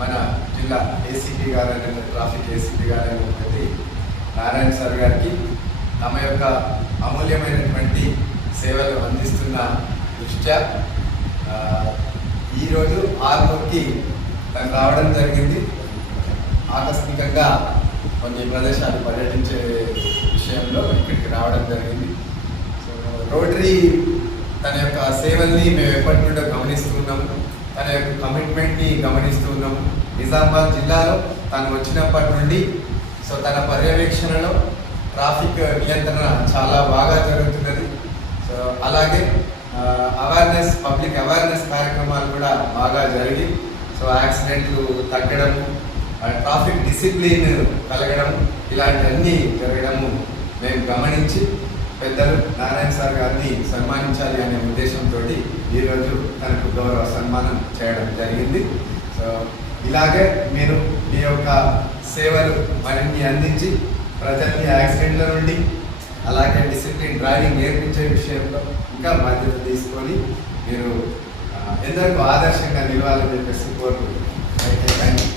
మన జిల్లా ఏసీపీ గారైన ట్రాఫిక్ ఏసీపీ గారైనటువంటి నారాయణ సార్ గారికి తమ యొక్క అమూల్యమైనటువంటి సేవలు అందిస్తున్న దృష్ట్యా ఈరోజు ఆరులోకి తను రావడం జరిగింది. ఆకస్మికంగా కొన్ని ప్రదేశాలు పర్యటించే విషయంలో ఇక్కడికి రావడం జరిగింది. సో రోటరీ తన యొక్క సేవల్ని మేము ఎప్పటి నుండో గమనిస్తున్నాము తన యొక్క కమిట్మెంట్ని గమనిస్తున్నాము. నిజామాబాద్ జిల్లాలో తను వచ్చినప్పటి నుండి సో తన పర్యవేక్షణలో ట్రాఫిక్ నియంత్రణ చాలా బాగా జరుగుతున్నది. సో అలాగే అవేర్నెస్ పబ్లిక్ అవేర్నెస్ కార్యక్రమాలు కూడా బాగా జరిగి సో యాక్సిడెంట్లు తగ్గడము ట్రాఫిక్ డిసిప్లిన్ కలగడం ఇలాంటివన్నీ జరగడము మేము గమనించి పెద్దలు నారాయణ సార్ గారిని సన్మానించాలి అనే ఉద్దేశం ఈరోజు తనకు గౌరవ సన్మానం చేయడం జరిగింది. సో ఇలాగే మీరు మీ యొక్క సేవలు మరిన్ని అందించి ప్రజల్ని యాక్సిడెంట్ల నుండి అలాగే డిసిప్లిన్ డ్రైవింగ్ నేర్పించే విషయంలో ఇంకా బాధ్యత తీసుకొని మీరు ఆ, ఎందరికో ఆదర్శంగా నిలవాలని చెప్పేసి కోరుకుంటున్నాను. Thank you